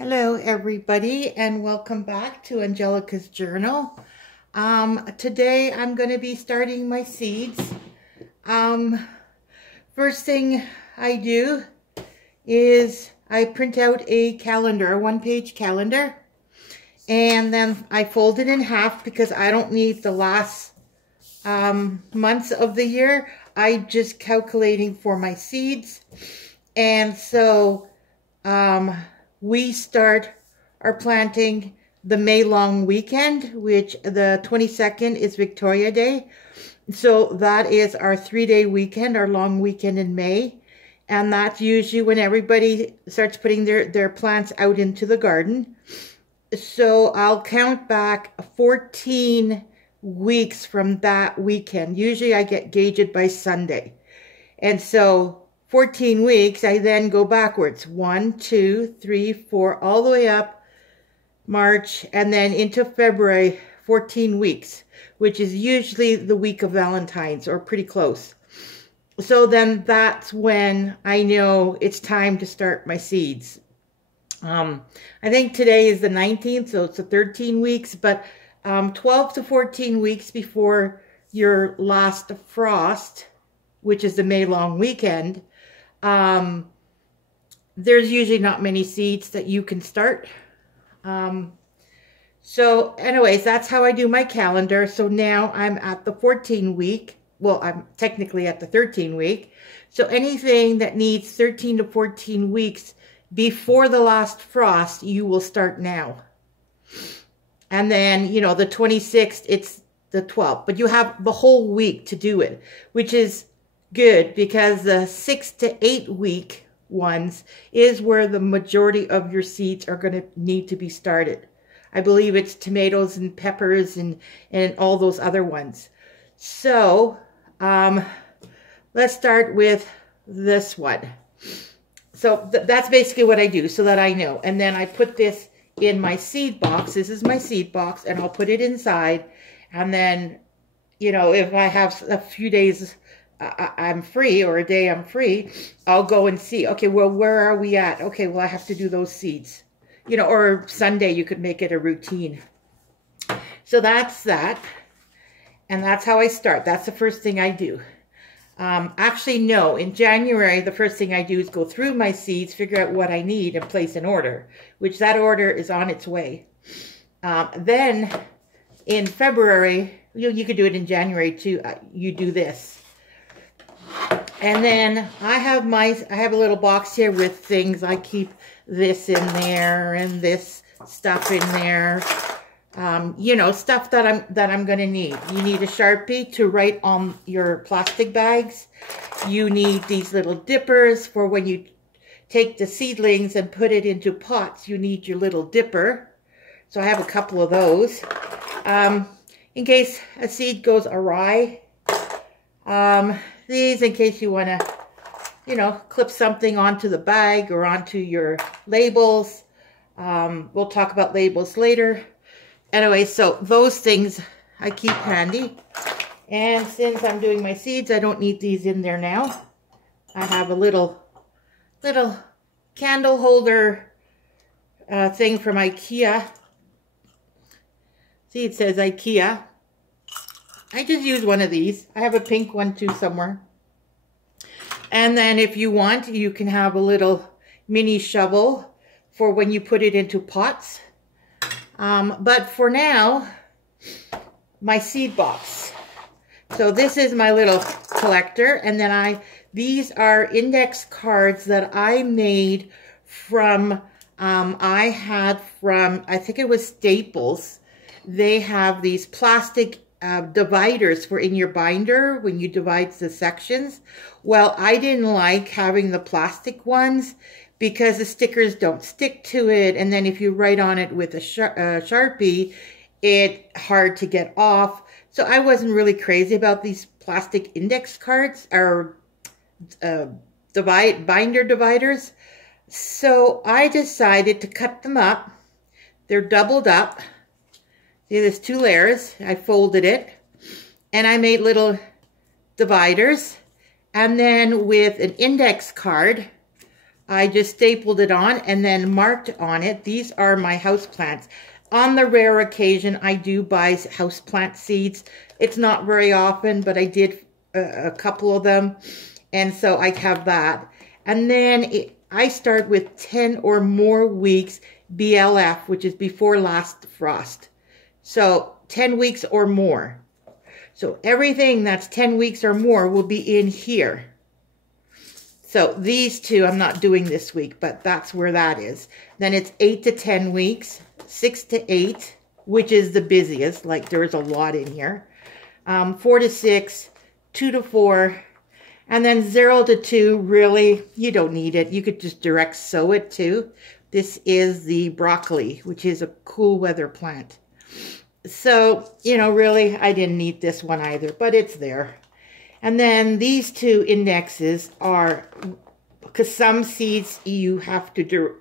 Hello everybody and welcome back to Angelica's Journal. Today I'm going to be starting my seeds. First thing I do is I print out a calendar, a one-page calendar, and then I fold it in half because I don't need the last months of the year. I'm just calculating for my seeds, and so we start our planting the May long weekend, which the 22nd is Victoria Day. So that is our 3-day weekend, our long weekend in May. And that's usually when everybody starts putting their plants out into the garden. So I'll count back 14 weeks from that weekend. Usually I get gauged by Sunday. And so 14 weeks, I then go backwards. 1, 2, 3, 4, all the way up March, and then into February, 14 weeks, which is usually the week of Valentine's, or pretty close. So then that's when I know it's time to start my seeds. I think today is the 19th, so it's the 13 weeks, but 12 to 14 weeks before your last frost, which is the May long weekend, there's usually not many seeds that you can start. So anyways, that's how I do my calendar. So now I'm at the 14 week. Well, I'm technically at the 13 week. So anything that needs 13 to 14 weeks before the last frost, you will start now. And then, you know, the 26th, it's the 12th. But you have the whole week to do it, which is good because the 6 to 8 week ones is where the majority of your seeds are going to need to be started. I believe it's tomatoes and peppers and all those other ones. So let's start with this one. So that's basically what I do so that I know. And then I put this in my seed box. This is my seed box, and I'll put it inside. And then, you know, if I have a few days I'm free, or a day I'm free, I'll go and see, okay, well, where are we at? Okay, well, I have to do those seeds. You know, or Sunday, you could make it a routine. So that's that. And that's how I start. That's the first thing I do. Actually, no, in January, the first thing I do is go through my seeds, figure out what I need, and place an order, which that order is on its way. Then in February, you could do it in January too, you do this. And then I have a little box here with things. I keep this in there and this stuff in there. You know, stuff that I'm going to need. You need a Sharpie to write on your plastic bags. You need these little dippers for when you take the seedlings and put it into pots. You need your little dipper. So I have a couple of those. In case a seed goes awry. These in case you want to, you know, clip something onto the bag or onto your labels. We'll talk about labels later. Anyway, so those things I keep handy. And since I'm doing my seeds, I don't need these in there now. I have a little candle holder thing from IKEA. See, it says IKEA. I just use one of these. I have a pink one too somewhere. And then if you want, you can have a little mini shovel for when you put it into pots. But for now, my seed box. So this is my little collector. And then these are index cards that I made from, I think it was Staples. They have these plastic dividers for in your binder when you divide the sections. Well, I didn't like having the plastic ones because the stickers don't stick to it, and then if you write on it with a Sharpie, it's hard to get off. So I wasn't really crazy about these plastic index cards or binder dividers. So I decided to cut them up. They're doubled up. See, there's 2 layers. I folded it, and I made little dividers. And then with an index card, I just stapled it on and then marked on it. These are my houseplants. On the rare occasion, I do buy houseplant seeds. It's not very often, but I did a couple of them. And so I have that. And then I start with 10 or more weeks BLF, which is before last frost. So 10 weeks or more. So everything that's 10 weeks or more will be in here. So these two I'm not doing this week, but that's where that is. Then it's 8 to 10 weeks, 6 to 8, which is the busiest, like there's a lot in here. 4 to 6, 2 to 4, and then 0 to 2, really, you don't need it. You could just direct sow it too. This is the broccoli, which is a cool weather plant. So, you know, really, I didn't need this one either, but it's there. And then these two indexes are, because some seeds you have to do,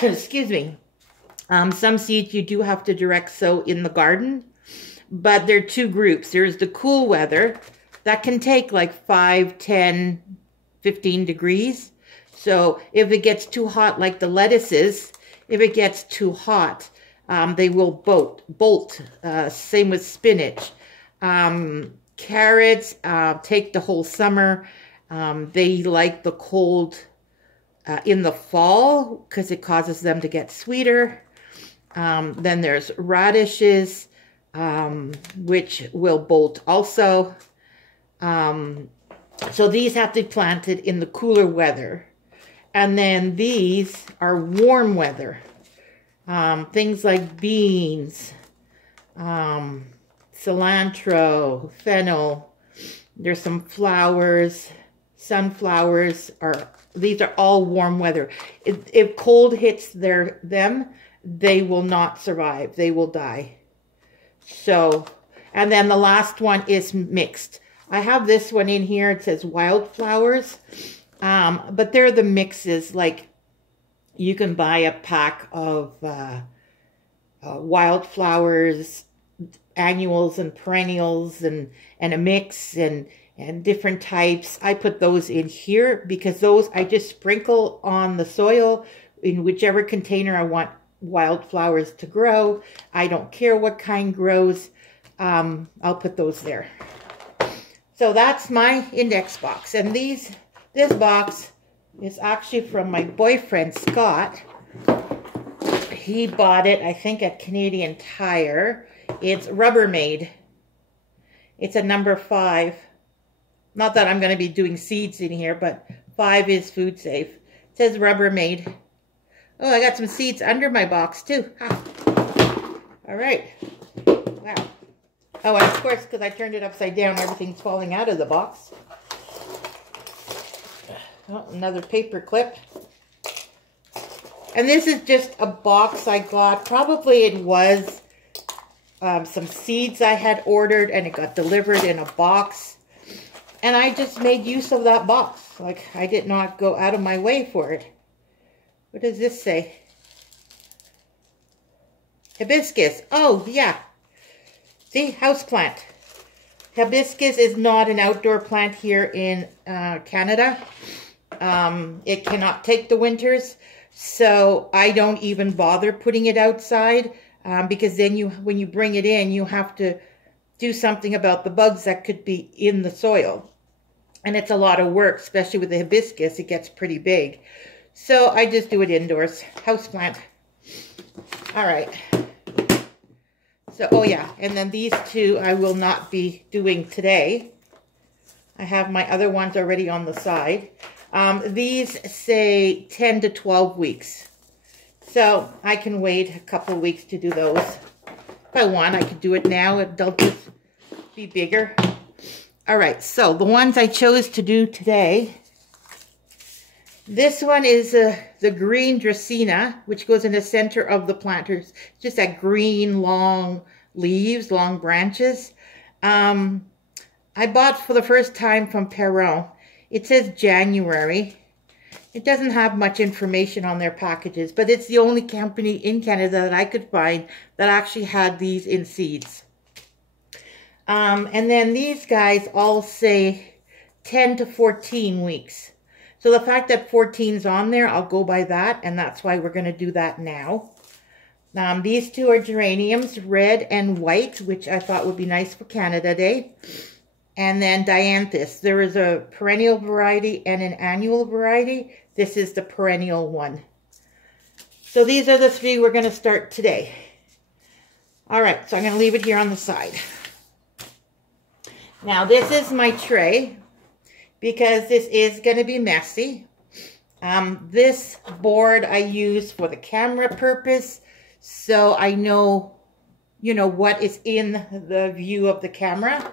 excuse me, some seeds you do have to direct sow in the garden, but there are two groups. There's the cool weather that can take like 5, 10, 15 degrees. So if it gets too hot, like the lettuces, if it gets too hot, they will bolt. Same with spinach. Carrots take the whole summer. They like the cold in the fall because it causes them to get sweeter. Then there's radishes, which will bolt also. So these have to be planted in the cooler weather. And then these are warm weather. Things like beans, cilantro, fennel. There's some flowers, sunflowers. These are all warm weather. If cold hits them, they will not survive. They will die. So, and then the last one is mixed. I have this one in here. It says wildflowers. But they're the mixes. Like you can buy a pack of wildflowers, annuals and perennials, and a mix and different types. I put those in here because those I just sprinkle on the soil in whichever container I want wildflowers to grow. I don't care what kind grows. I'll put those there. So that's my index box. And this box is actually from my boyfriend, Scott. He bought it, I think, at Canadian Tire. It's Rubbermaid. It's a number 5. Not that I'm going to be doing seeds in here, but 5 is food safe. It says Rubbermaid. Oh, I got some seeds under my box, too. Ah. All right. Wow. Oh, and of course, because I turned it upside down, everything's falling out of the box. Oh, another paper clip. And this is just a box I got. Probably it was some seeds I had ordered, and it got delivered in a box. And I just made use of that box. Like, I did not go out of my way for it. What does this say? Hibiscus. Oh, yeah. See, houseplant. Hibiscus is not an outdoor plant here in Canada. It cannot take the winters, so I don't even bother putting it outside because then when you bring it in, you have to do something about the bugs that could be in the soil. And it's a lot of work, especially with the hibiscus. It gets pretty big. So I just do it indoors. Houseplant. All right. So, oh yeah, and then these two I will not be doing today. I have my other ones already on the side. These say 10 to 12 weeks. So I can wait a couple of weeks to do those. If I want, I could do it now. They'll just be bigger. All right, so the ones I chose to do today. This one is the green Dracaena, which goes in the center of the planters. Just that green, long leaves, long branches. I bought for the first time from Perron. It says January. It doesn't have much information on their packages, but it's the only company in Canada that I could find that actually had these in seeds. And then these guys all say 10 to 14 weeks. So the fact that 14 is on there, I'll go by that, and that's why we're going to do that now. These two are geraniums, red and white, which I thought would be nice for Canada Day. And then dianthus. There is a perennial variety and an annual variety. This is the perennial one. So these are the three we're going to start today. All right, so I'm going to leave it here on the side. Now this is my tray because this is going to be messy. This board I use for the camera purpose, so I know, you know, what is in the view of the camera.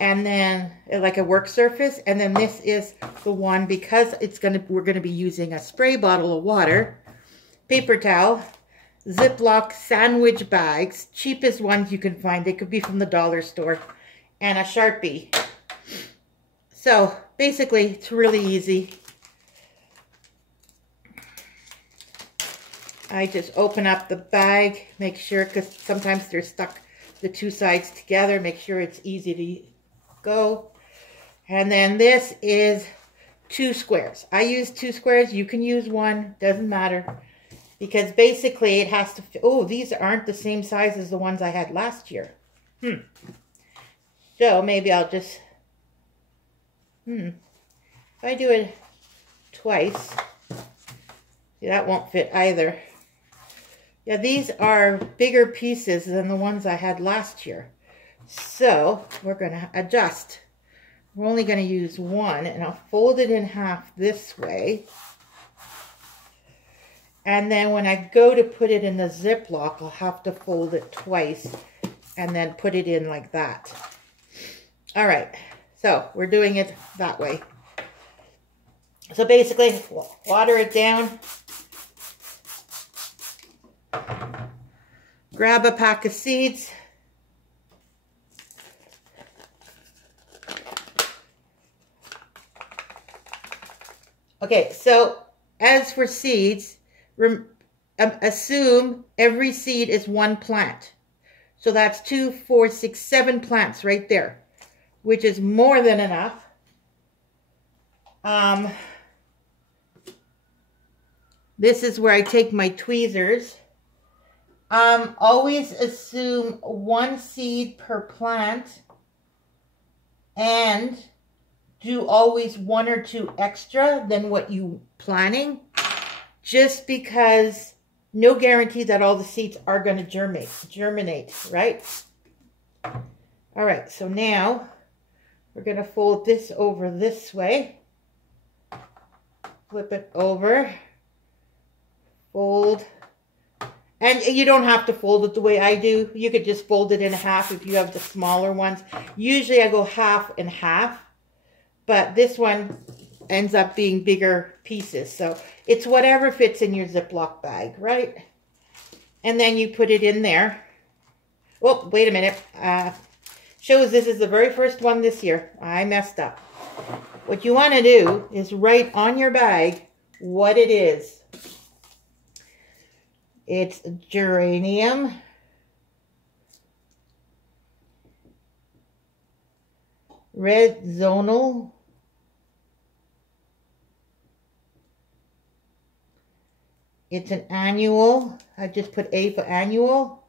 And then like a work surface. And then this is the one, because we're going to be using a spray bottle of water, paper towel, Ziploc sandwich bags, cheapest ones you can find. They could be from the dollar store, and a Sharpie. So basically it's really easy. I just open up the bag, make sure, because sometimes they're stuck the two sides together, make sure it's easy to go. And then this is 2 squares. I use 2 squares. You can use 1, doesn't matter, because basically it has to fit. Oh, these aren't the same size as the ones I had last year. So maybe I'll just if I do it twice, see, that won't fit either. Yeah, these are bigger pieces than the ones I had last year. So we're going to adjust. We're only going to use 1, and I'll fold it in half this way. And then when I go to put it in the Ziploc, I'll have to fold it twice and then put it in like that. All right, so we're doing it that way. So basically, water it down. Grab a pack of seeds. Okay, so as for seeds, assume every seed is 1 plant. So that's 2, 4, 6, 7 plants right there, which is more than enough. This is where I take my tweezers. Always assume 1 seed per plant, and do always 1 or 2 extra than what you planning, just because no guarantee that all the seeds are going to germinate, right? All right, so now we're going to fold this over this way, flip it over, fold. And you don't have to fold it the way I do. You could just fold it in half if you have the smaller ones. Usually I go half and half, but this one ends up being bigger pieces. So it's whatever fits in your Ziploc bag, right? And then you put it in there. Oh, wait a minute. Shows this is the very first one this year. I messed up. What you want to do is write on your bag what it is. It's geranium, red zonal, it's an annual. I just put A for annual,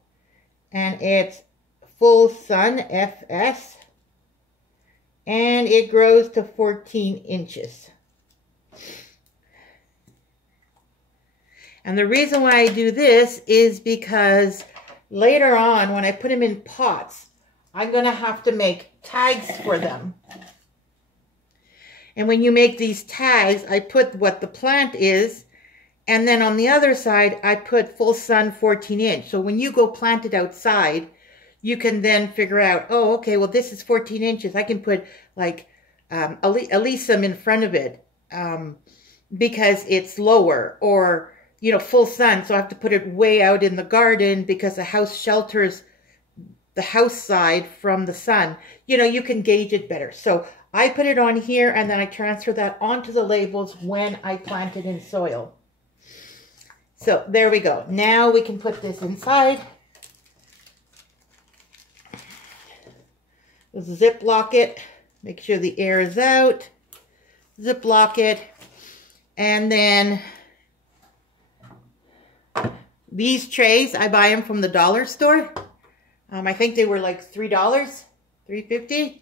and it's full sun, FS, and it grows to 14 inches. And the reason why I do this is because later on, when I put them in pots, I'm going to have to make tags for them. And when you make these tags, I put what the plant is, and then on the other side, I put full sun 14 inch. So when you go plant it outside, you can then figure out, oh, okay, well, this is 14 inches. I can put like alyssum in front of it because it's lower, or you know, full sun, so I have to put it way out in the garden because the house shelters the house side from the sun. You know, you can gauge it better. So I put it on here, and then I transfer that onto the labels when I plant it in soil. So there we go. Now we can put this inside. Ziploc it. Make sure the air is out. Ziploc it. And then these trays, I buy them from the dollar store. I think they were like $3, $3.50.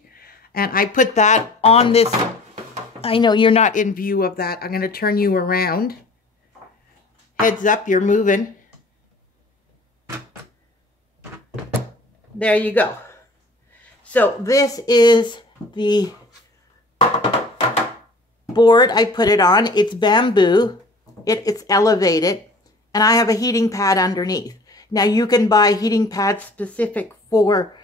And I put that on this. I know you're not in view of that. I'm going to turn you around. Heads up, you're moving. There you go. So this is the board I put it on. It's bamboo. It's elevated. And I have a heating pad underneath. Now you can buy heating pads specific for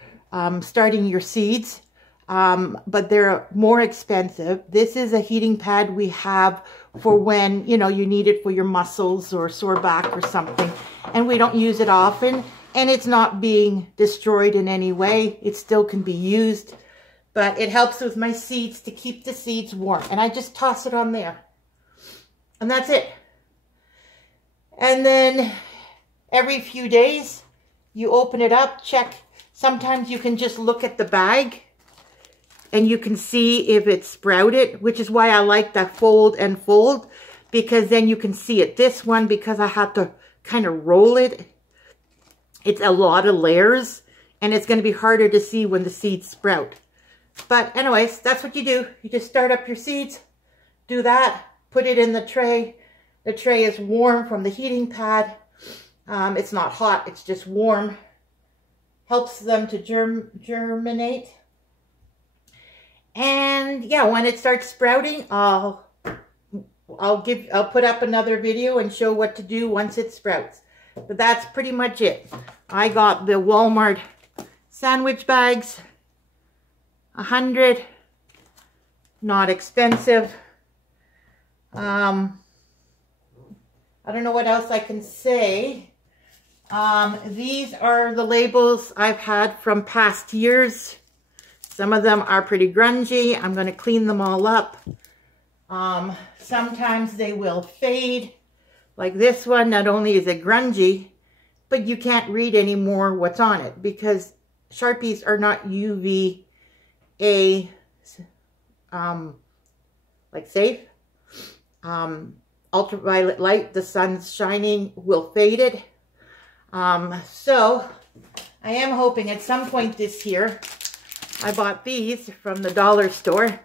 starting your seeds. But they're more expensive. This is a heating pad we have for when, you know, you need it for your muscles or sore back or something. And we don't use it often. And it's not being destroyed in any way. It still can be used. But it helps with my seeds to keep the seeds warm. And I just toss it on there. And that's it. And then every few days, you open it up, check. Sometimes you can just look at the bag and you can see if it's sprouted, which is why I like that fold and fold, because then you can see it. This one, because I have to kind of roll it, it's a lot of layers, and it's going to be harder to see when the seeds sprout. But anyways, that's what you do. You just start up your seeds, do that, put it in the tray. The tray is warm from the heating pad. It's not hot, it's just warm. Helps them to germinate. And yeah, when it starts sprouting, I'll put up another video and show what to do once it sprouts. But that's pretty much it. I got the Walmart sandwich bags, 100, not expensive. I don't know what else I can say. These are the labels I've had from past years. Some of them are pretty grungy. I'm going to clean them all up. Sometimes they will fade. Like this one, not only is it grungy, but you can't read anymore what's on it because Sharpies are not UVA like safe. Ultraviolet light, the sun's shining, will fade it. So I am hoping at some point this year, I bought these from the dollar store,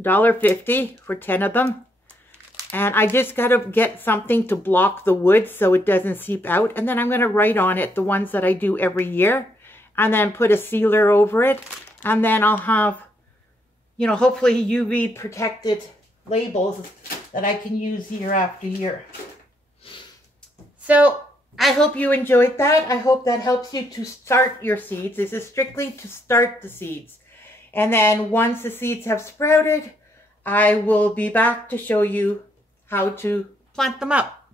$1.50 for 10 of them. And I just got to get something to block the wood so it doesn't seep out. And then I'm going to write on it the ones that I do every year. And then put a sealer over it. And then I'll have, you know, hopefully UV protected labels that I can use year after year. So I hope you enjoyed that. I hope that helps you to start your seeds. This is strictly to start the seeds. And then once the seeds have sprouted, I will be back to show you how to plant them up.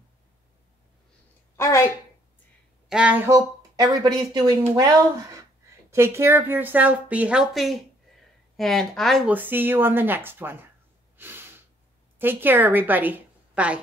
All right. I hope everybody's doing well. Take care of yourself. Be healthy. And I will see you on the next one. Take care, everybody. Bye.